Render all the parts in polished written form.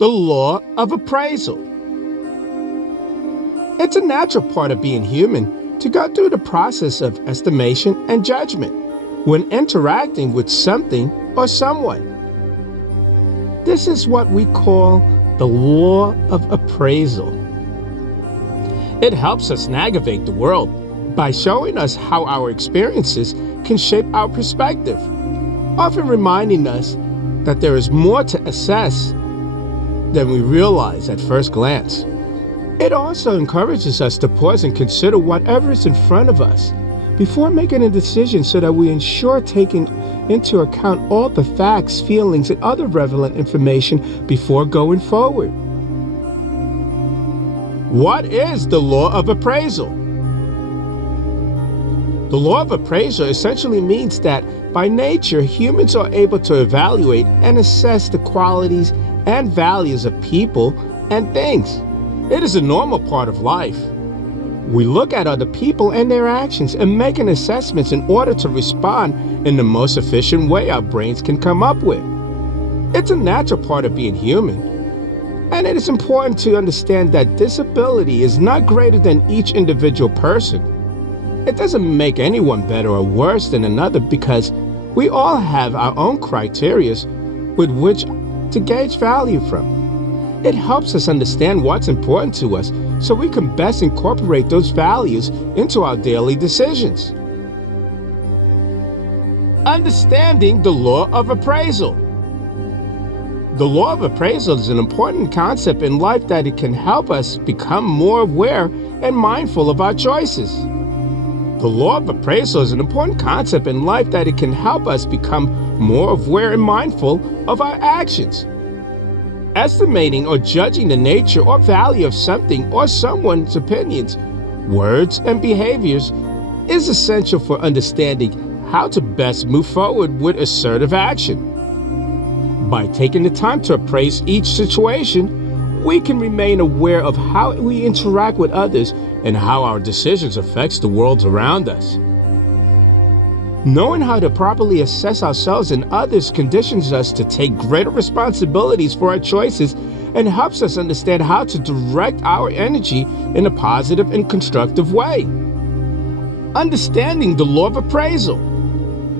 The Law of Appraisal. It's a natural part of being human to go through the process of estimation and judgment when interacting with something or someone. This is what we call the Law of Appraisal. It helps us navigate the world by showing us how our experiences can shape our perspective, often reminding us that there is more to assess than we realize at first glance. It also encourages us to pause and consider whatever is in front of us before making a decision so that we ensure taking into account all the facts, feelings, and other relevant information before going forward. What is the Law of Appraisal? The Law of Appraisal essentially means that by nature, humans are able to evaluate and assess the qualities and values of people and things. It is a normal part of life. We look at other people and their actions and make an assessment in order to respond in the most efficient way our brains can come up with. It's a natural part of being human. And it is important to understand that this ability is not greater than each individual person. It doesn't make anyone better or worse than another because we all have our own criteria with which to gauge value from. It helps us understand what's important to us so we can best incorporate those values into our daily decisions. Understanding the Law of Appraisal. The Law of Appraisal is an important concept in life that it can help us become more aware and mindful of our choices. The Law of Appraisal is an important concept in life that it can help us become more aware and mindful of our actions. Estimating or judging the nature or value of something or someone's opinions, words, and behaviors is essential for understanding how to best move forward with assertive action. By taking the time to appraise each situation, we can remain aware of how we interact with others and how our decisions affect the world around us. Knowing how to properly assess ourselves and others conditions us to take greater responsibilities for our choices and helps us understand how to direct our energy in a positive and constructive way. Understanding the Law of Appraisal.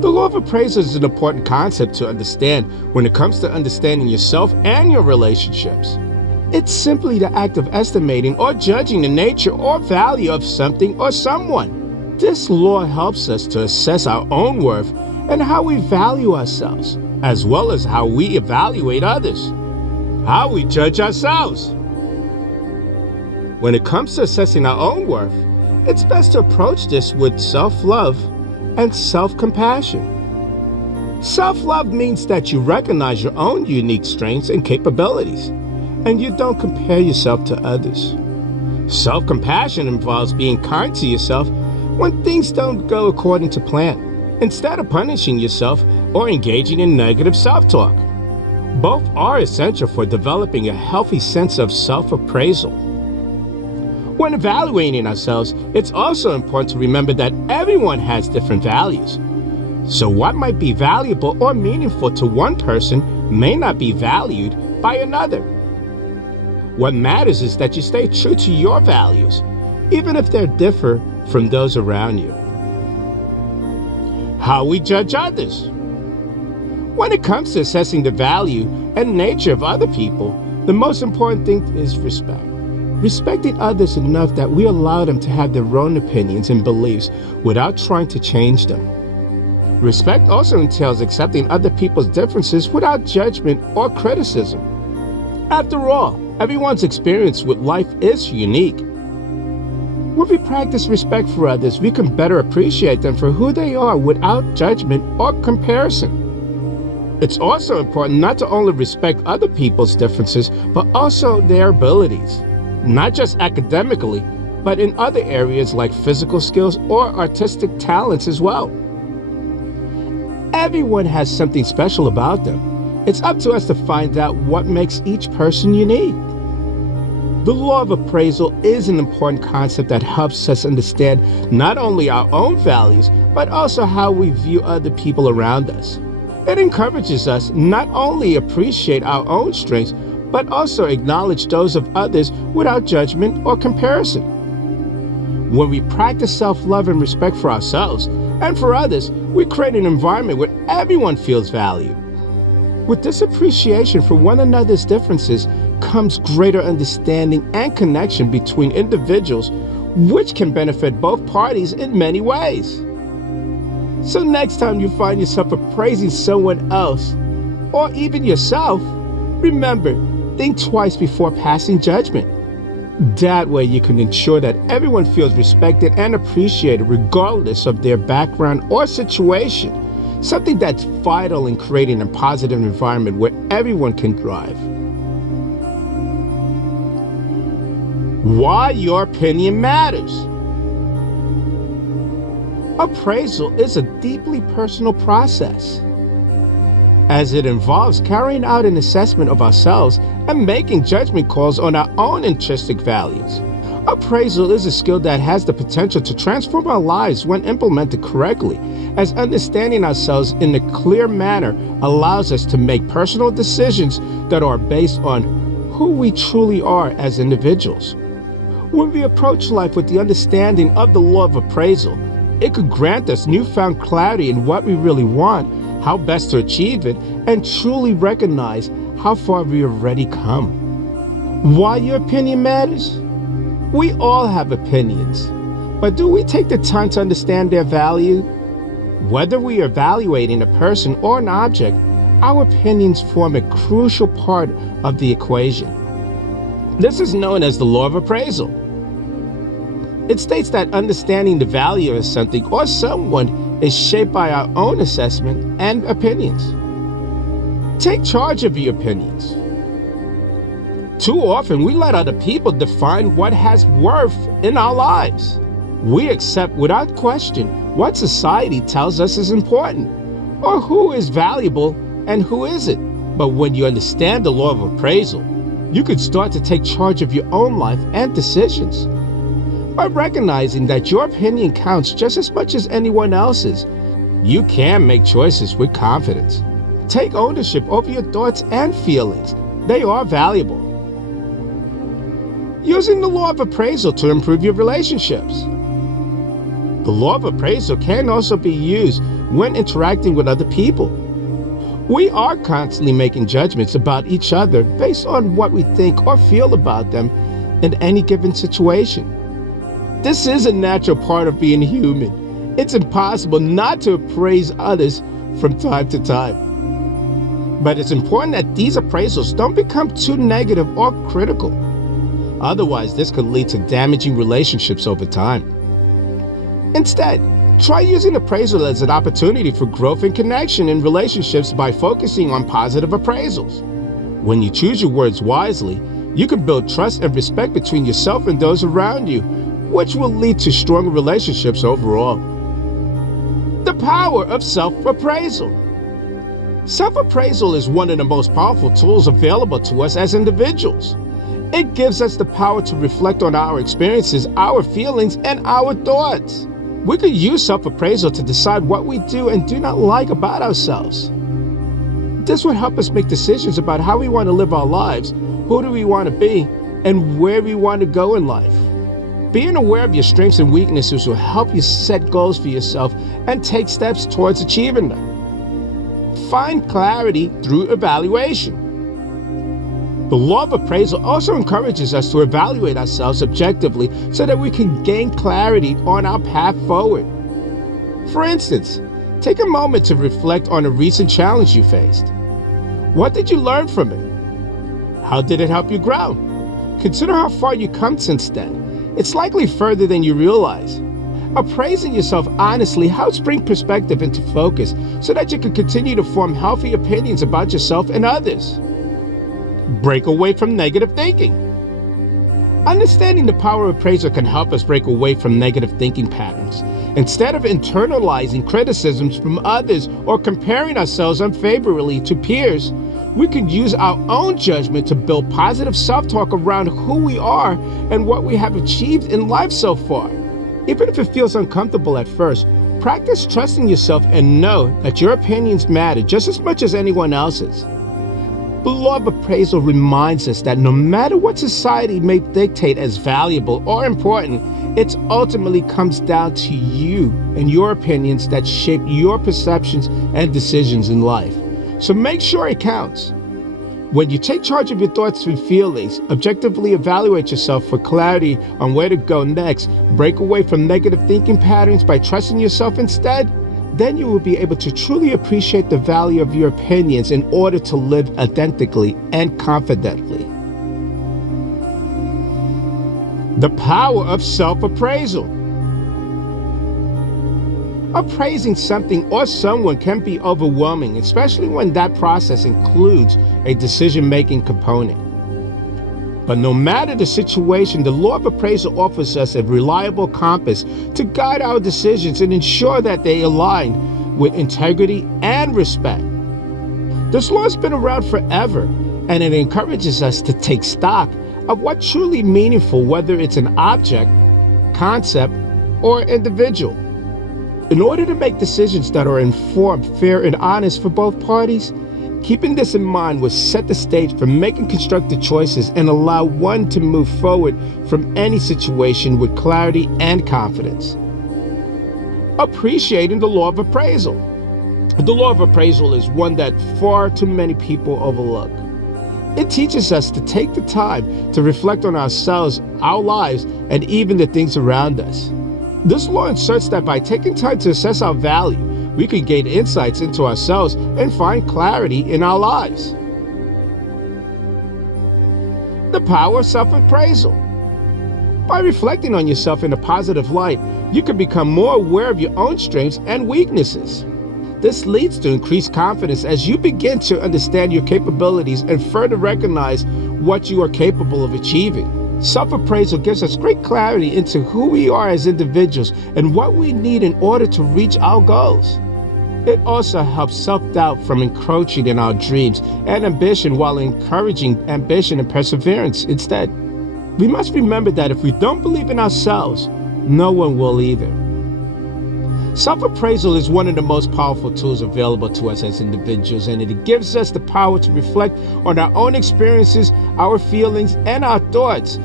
The Law of Appraisal is an important concept to understand when it comes to understanding yourself and your relationships. It's simply the act of estimating or judging the nature or value of something or someone. This law helps us to assess our own worth and how we value ourselves, as well as how we evaluate others. How we judge ourselves. When it comes to assessing our own worth, it's best to approach this with self-love and self-compassion. Self-love means that you recognize your own unique strengths and capabilities, and you don't compare yourself to others. Self-compassion involves being kind to yourself when things don't go according to plan, instead of punishing yourself or engaging in negative self-talk. Both are essential for developing a healthy sense of self-appraisal. When evaluating ourselves, it's also important to remember that everyone has different values. So what might be valuable or meaningful to one person may not be valued by another. What matters is that you stay true to your values, even if they differ from those around you. How we judge others. When it comes to assessing the value and nature of other people, the most important thing is respect. Respecting others enough that we allow them to have their own opinions and beliefs without trying to change them. Respect also entails accepting other people's differences without judgment or criticism. After all, everyone's experience with life is unique. When we practice respect for others, we can better appreciate them for who they are without judgment or comparison. It's also important not to only respect other people's differences, but also their abilities, not just academically, but in other areas like physical skills or artistic talents as well. Everyone has something special about them. It's up to us to find out what makes each person unique. The Law of Appraisal is an important concept that helps us understand not only our own values, but also how we view other people around us. It encourages us not only appreciate our own strengths, but also acknowledge those of others without judgment or comparison. When we practice self-love and respect for ourselves and for others, we create an environment where everyone feels valued. With this appreciation for one another's differences comes greater understanding and connection between individuals, which can benefit both parties in many ways. So next time you find yourself appraising someone else, or even yourself, remember, think twice before passing judgment. That way you can ensure that everyone feels respected and appreciated regardless of their background or situation, something that's vital in creating a positive environment where everyone can thrive. Why your opinion matters. Appraisal is a deeply personal process, as it involves carrying out an assessment of ourselves and making judgment calls on our own intrinsic values. Appraisal is a skill that has the potential to transform our lives when implemented correctly, as understanding ourselves in a clear manner allows us to make personal decisions that are based on who we truly are as individuals. When we approach life with the understanding of the law of appraisal, it could grant us newfound clarity in what we really want, how best to achieve it, and truly recognize how far we have already come. Why your opinion matters? We all have opinions, but do we take the time to understand their value? Whether we are evaluating a person or an object, our opinions form a crucial part of the equation. This is known as the law of appraisal. It states that understanding the value of something or someone is shaped by our own assessment and opinions. Take charge of your opinions. Too often, we let other people define what has worth in our lives. We accept without question what society tells us is important, or who is valuable and who isn't. But when you understand the law of appraisal, you can start to take charge of your own life and decisions. By recognizing that your opinion counts just as much as anyone else's, you can make choices with confidence. Take ownership over your thoughts and feelings. They are valuable. Using the law of appraisal to improve your relationships. The law of appraisal can also be used when interacting with other people. We are constantly making judgments about each other based on what we think or feel about them in any given situation. This is a natural part of being human. It's impossible not to appraise others from time to time. But it's important that these appraisals don't become too negative or critical. Otherwise, this could lead to damaging relationships over time. Instead, try using appraisal as an opportunity for growth and connection in relationships by focusing on positive appraisals. When you choose your words wisely, you can build trust and respect between yourself and those around you, which will lead to stronger relationships overall. The power of self-appraisal. Self-appraisal is one of the most powerful tools available to us as individuals. It gives us the power to reflect on our experiences, our feelings, and our thoughts. We could use self-appraisal to decide what we do and do not like about ourselves. This would help us make decisions about how we want to live our lives, who do we want to be, and where we want to go in life. Being aware of your strengths and weaknesses will help you set goals for yourself and take steps towards achieving them. Find clarity through evaluation. The law of appraisal also encourages us to evaluate ourselves objectively so that we can gain clarity on our path forward. For instance, take a moment to reflect on a recent challenge you faced. What did you learn from it? How did it help you grow? Consider how far you've come since then. It's likely further than you realize. Appraising yourself honestly helps bring perspective into focus so that you can continue to form healthy opinions about yourself and others. Break away from negative thinking. Understanding the power of appraisal can help us break away from negative thinking patterns. Instead of internalizing criticisms from others or comparing ourselves unfavorably to peers, we can use our own judgment to build positive self-talk around who we are and what we have achieved in life so far. Even if it feels uncomfortable at first, practice trusting yourself and know that your opinions matter just as much as anyone else's. The law of appraisal reminds us that no matter what society may dictate as valuable or important, it ultimately comes down to you and your opinions that shape your perceptions and decisions in life. So make sure it counts. When you take charge of your thoughts and feelings, objectively evaluate yourself for clarity on where to go next, break away from negative thinking patterns by trusting yourself instead, then you will be able to truly appreciate the value of your opinions in order to live authentically and confidently. The power of self-appraisal. Appraising something or someone can be overwhelming, especially when that process includes a decision-making component. But no matter the situation, the law of appraisal offers us a reliable compass to guide our decisions and ensure that they align with integrity and respect. This law has been around forever, and it encourages us to take stock of what's truly meaningful, whether it's an object, concept, or individual. In order to make decisions that are informed, fair, and honest for both parties, keeping this in mind will set the stage for making constructive choices and allow one to move forward from any situation with clarity and confidence. Appreciating the law of appraisal. The law of appraisal is one that far too many people overlook. It teaches us to take the time to reflect on ourselves, our lives, and even the things around us. This law asserts that by taking time to assess our value, we can gain insights into ourselves and find clarity in our lives. The power of self-appraisal. By reflecting on yourself in a positive light, you can become more aware of your own strengths and weaknesses. This leads to increased confidence as you begin to understand your capabilities and further recognize what you are capable of achieving. Self-appraisal gives us great clarity into who we are as individuals and what we need in order to reach our goals. It also helps self-doubt from encroaching in our dreams and ambition while encouraging ambition and perseverance instead. We must remember that if we don't believe in ourselves, no one will either. Self-appraisal is one of the most powerful tools available to us as individuals, and it gives us the power to reflect on our own experiences, our feelings, and our thoughts.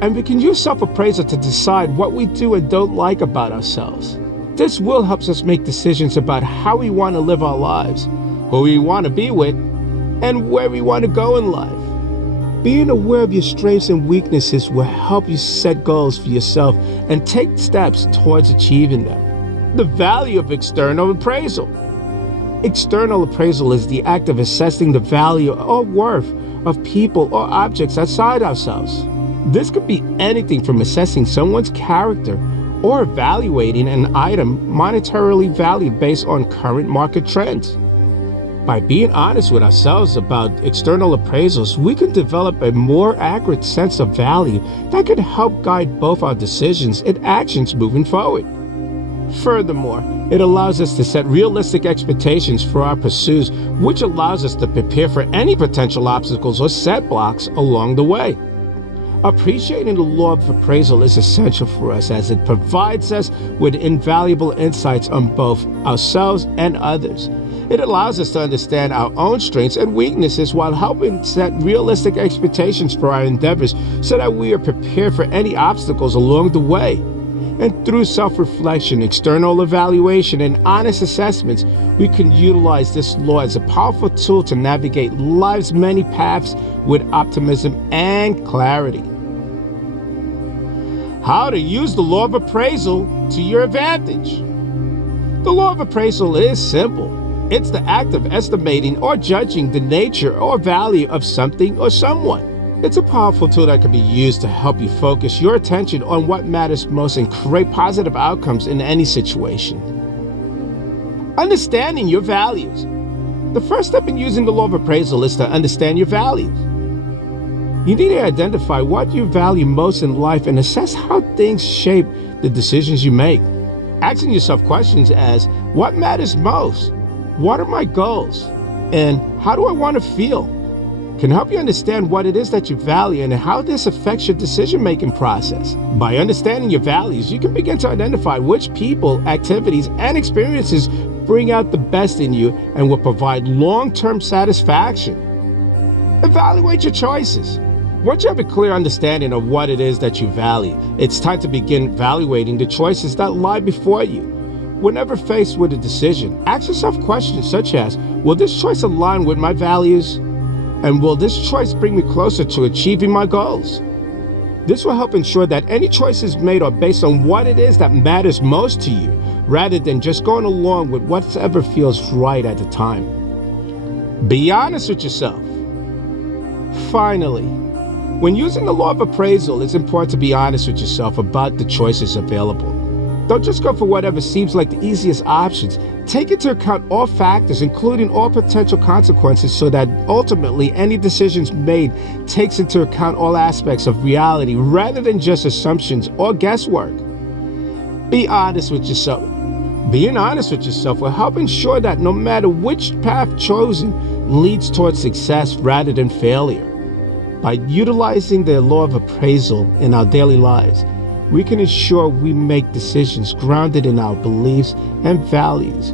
And we can use self-appraisal to decide what we do and don't like about ourselves. This will help us make decisions about how we want to live our lives, who we want to be with, and where we want to go in life. Being aware of your strengths and weaknesses will help you set goals for yourself and take steps towards achieving them. The value of external appraisal. External appraisal is the act of assessing the value or worth of people or objects outside ourselves. This could be anything from assessing someone's character or evaluating an item monetarily valued based on current market trends. By being honest with ourselves about external appraisals, we can develop a more accurate sense of value that can help guide both our decisions and actions moving forward. Furthermore, it allows us to set realistic expectations for our pursuits, which allows us to prepare for any potential obstacles or setbacks along the way. Appreciating the law of appraisal is essential for us as it provides us with invaluable insights on both ourselves and others. It allows us to understand our own strengths and weaknesses while helping set realistic expectations for our endeavors so that we are prepared for any obstacles along the way. And through self-reflection, external evaluation, and honest assessments, we can utilize this law as a powerful tool to navigate life's many paths with optimism and clarity. How to use the law of appraisal to your advantage. The law of appraisal is simple. It's the act of estimating or judging the nature or value of something or someone. It's a powerful tool that can be used to help you focus your attention on what matters most and create positive outcomes in any situation. Understanding your values. The first step in using the law of appraisal is to understand your values. You need to identify what you value most in life and assess how things shape the decisions you make. Asking yourself questions as, what matters most? What are my goals? And how do I want to feel? Can help you understand what it is that you value and how this affects your decision-making process. By understanding your values, you can begin to identify which people, activities, and experiences bring out the best in you and will provide long-term satisfaction. Evaluate your choices. Once you have a clear understanding of what it is that you value, it's time to begin evaluating the choices that lie before you. Whenever faced with a decision, ask yourself questions such as, will this choice align with my values? And will this choice bring me closer to achieving my goals? This will help ensure that any choices made are based on what it is that matters most to you, rather than just going along with whatever feels right at the time. Be honest with yourself. Finally, when using the law of appraisal, it's important to be honest with yourself about the choices available. Don't just go for whatever seems like the easiest options. Take into account all factors, including all potential consequences, so that ultimately any decisions made takes into account all aspects of reality rather than just assumptions or guesswork. Be honest with yourself. Being honest with yourself will help ensure that no matter which path chosen leads towards success rather than failure. By utilizing the law of appraisal in our daily lives, we can ensure we make decisions grounded in our beliefs and values,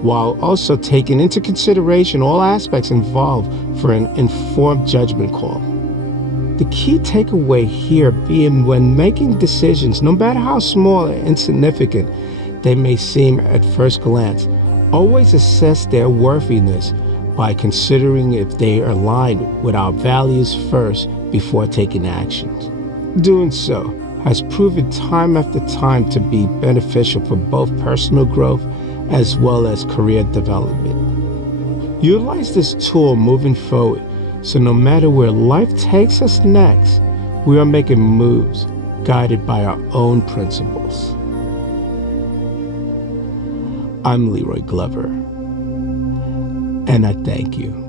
while also taking into consideration all aspects involved for an informed judgment call. The key takeaway here being, when making decisions, no matter how small or insignificant they may seem at first glance, always assess their worthiness by considering if they are aligned with our values first before taking actions. Doing so has proven time after time to be beneficial for both personal growth as well as career development. Utilize this tool moving forward, so no matter where life takes us next, we are making moves guided by our own principles. I'm Leroy Glover, and I thank you.